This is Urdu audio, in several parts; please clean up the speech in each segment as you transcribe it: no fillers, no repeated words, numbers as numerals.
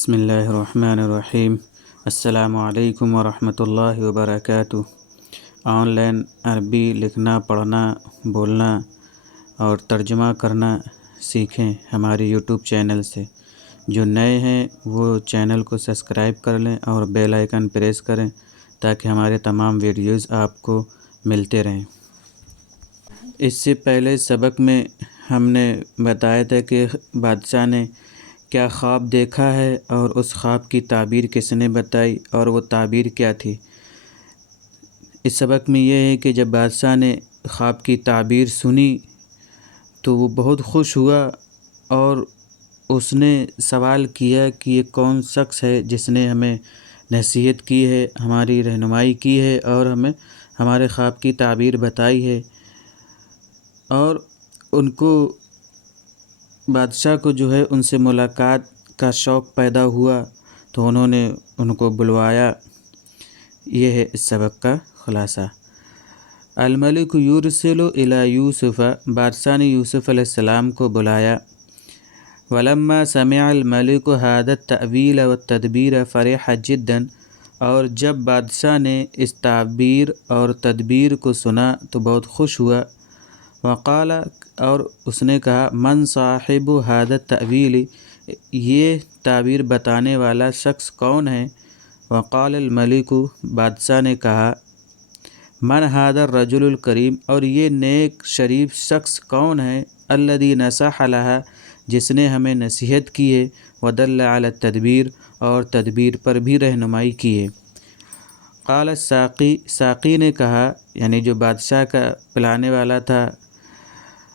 بسم اللہ الرحمن الرحیم۔ السلام علیکم ورحمۃ اللہ وبرکاتہ۔ آن لائن عربی لکھنا، پڑھنا، بولنا اور ترجمہ کرنا سیکھیں ہماری یوٹیوب چینل سے۔ جو نئے ہیں وہ چینل کو سبسکرائب کر لیں اور بیل آئیکن پریس کریں تاکہ ہمارے تمام ویڈیوز آپ کو ملتے رہیں۔ اس سے پہلے سبق میں ہم نے بتایا تھا کہ بادشاہ نے کیا خواب دیکھا ہے اور اس خواب کی تعبیر کس نے بتائی اور وہ تعبیر کیا تھی۔ اس سبق میں یہ ہے کہ جب بادشاہ نے خواب کی تعبیر سنی تو وہ بہت خوش ہوا اور اس نے سوال کیا کہ یہ کون شخص ہے جس نے ہمیں نصیحت کی ہے، ہماری رہنمائی کی ہے اور ہمیں ہمارے خواب کی تعبیر بتائی ہے۔ اور ان کو بادشاہ کو جو ہے ان سے ملاقات کا شوق پیدا ہوا تو انہوں نے ان کو بلوایا۔ یہ ہے اس سبق کا خلاصہ۔ الملک یرسل الی یوسف، بادشاہ نے یوسف علیہ السلام کو بلایا۔ ولما سمع الملک هذا التأویل والتدبیر فرح جدا، اور جب بادشاہ نے اس تعبیر اور تدبیر کو سنا تو بہت خوش ہوا۔ وقال، اور اس نے کہا، من صاحب هذا التأویل، یہ تعبیر بتانے والا شخص کون ہے؟ وقال الملک، بادشاہ نے کہا، من هذا الرجل الکریم، اور یہ نیک شریف شخص کون ہے؟ الذی نصح لها، جس نے ہمیں نصیحت کی ہے، ودل علی التدبیر، اور تدبیر پر بھی رہنمائی کی ہے۔ قال الساقی، ساقی نے کہا، یعنی جو بادشاہ کا پلانے والا تھا،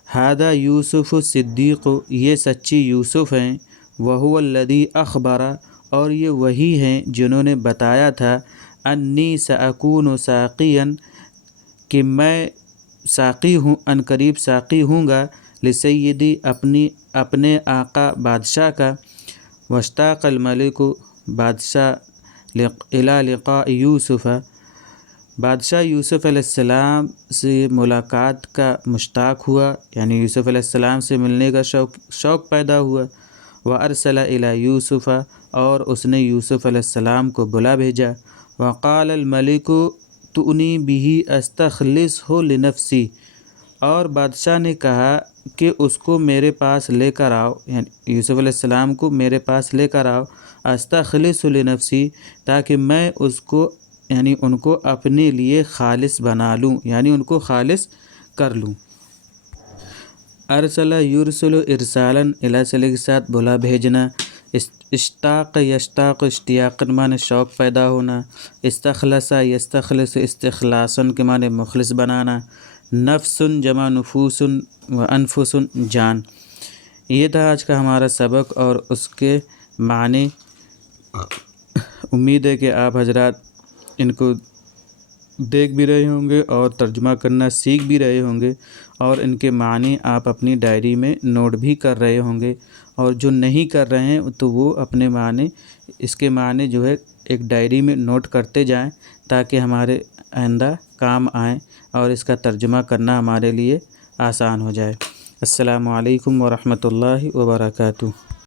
ھذا یوسف الصدیق، یہ سچی یوسف ہیں، وہو الذی اخبر، اور یہ وہی ہیں جنہوں نے بتایا تھا، انی ساکون ساقیا، کہ میں ساقی ہوں، ان قریب ساقی ہوں گا، لسیدی، اپنے آقا بادشاہ کا۔ واشتاق الملک، بادشاہ الی لقاء یوسف، بادشاہ یوسف علیہ السلام سے ملاقات کا مشتاق ہوا، یعنی یوسف علیہ السلام سے ملنے کا شوق پیدا ہوا۔ وارسل الی یوسف، اور اس نے یوسف علیہ السلام کو بلا بھیجا۔ وقال الملک تؤنی بہ استخلصہ لنفسی، اور بادشاہ نے کہا کہ اس کو میرے پاس لے کر آؤ، یعنی یوسف علیہ السلام کو میرے پاس لے کر آؤ، استخلص لنفسی، تاکہ میں اس کو، یعنی ان کو اپنے لیے خالص بنا لوں، یعنی ان کو خالص کر لوں۔ ارسل یرسل ارسالا، الاصل کے ساتھ بلا بھیجنا۔ اشتاق یشتاق، اشتیاقاً معنی شوق پیدا ہونا۔ استخلص یستخلص، استخلاصاً کے معنی مخلص بنانا۔ نفس جمع نفوس، و انفس جان۔ یہ تھا آج کا ہمارا سبق اور اس کے معنی۔ امید ہے کہ آپ حضرات ان کو دیکھ بھی رہے ہوں گے اور ترجمہ کرنا سیکھ بھی رہے ہوں گے، اور ان کے معنی آپ اپنی ڈائری میں نوٹ بھی کر رہے ہوں گے، اور جو نہیں کر رہے ہیں تو وہ اپنے معنی، اس کے معنی جو ہے ایک ڈائری میں نوٹ کرتے جائیں تاکہ ہمارے آئندہ کام آئیں اور اس کا ترجمہ کرنا ہمارے لیے آسان ہو جائے۔ السلام علیکم ورحمۃ اللہ وبرکاتہ۔